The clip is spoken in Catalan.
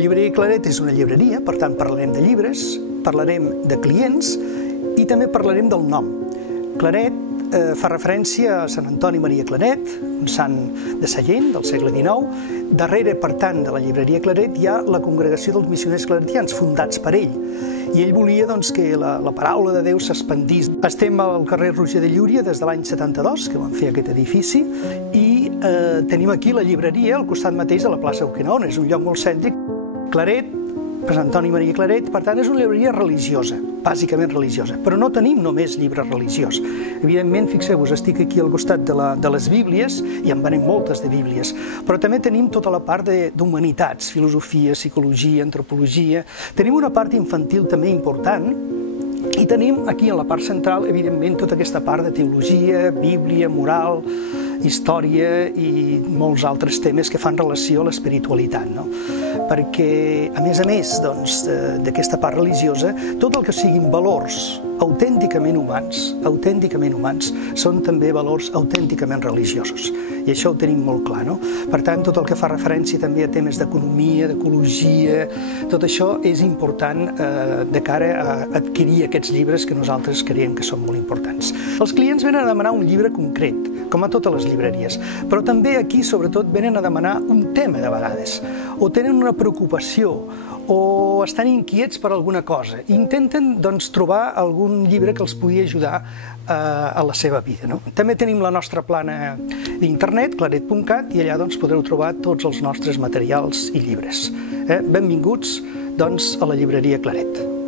llibreria Claret és una llibreria, per tant parlarem de llibres, parlarem de clients i també parlarem del nom. Claret fa referència a Sant Antoni Maria Claret, un sant de Sallent del segle XIX. Darrere, per tant, de la llibreria Claret hi ha la congregació dels missioners claretians, fundats per ell. I ell volia que la paraula de Déu s'expandís. Estem al carrer Roger de Llúria des de l'any 72, que vam fer aquest edifici, i tenim aquí la llibreria al costat mateix de la plaça Uquenon. És un lloc molt cèntric. Claret, Sant Antoni Maria Claret, per tant, és una llibreria religiosa, bàsicament religiosa. Però no tenim només llibres religiosos. Evidentment, fixeu-vos, estic aquí al costat de les Bíblies, i en venem moltes de Bíblies, però també tenim tota la part d'humanitats, filosofia, psicologia, antropologia. Tenim una part infantil també important, i tenim aquí, a la part central, evidentment, tota aquesta part de teologia, Bíblia, moral, història i molts altres temes que fan relació a l'espiritualitat, no? Perquè, a més d'aquesta part religiosa, tot el que siguin valors autènticament humans, són també valors autènticament religiosos. I això ho tenim molt clar, no? Per tant, tot el que fa referència també a temes d'economia, d'ecologia, tot això és important de cara a adquirir aquests llibres que nosaltres creiem que són molt importants. Els clients venen a demanar un llibre concret, com a totes les llibreries, però també aquí, sobretot, venen a demanar un tema de vegades, o tenen una preocupació, o estan inquiets per alguna cosa. Intenten, trobar algun llibre que els pugui ajudar a la seva vida, no? També tenim la nostra plana d'internet, claret.cat, i allà podreu trobar tots els nostres materials i llibres. Benvinguts, a la llibreria Claret.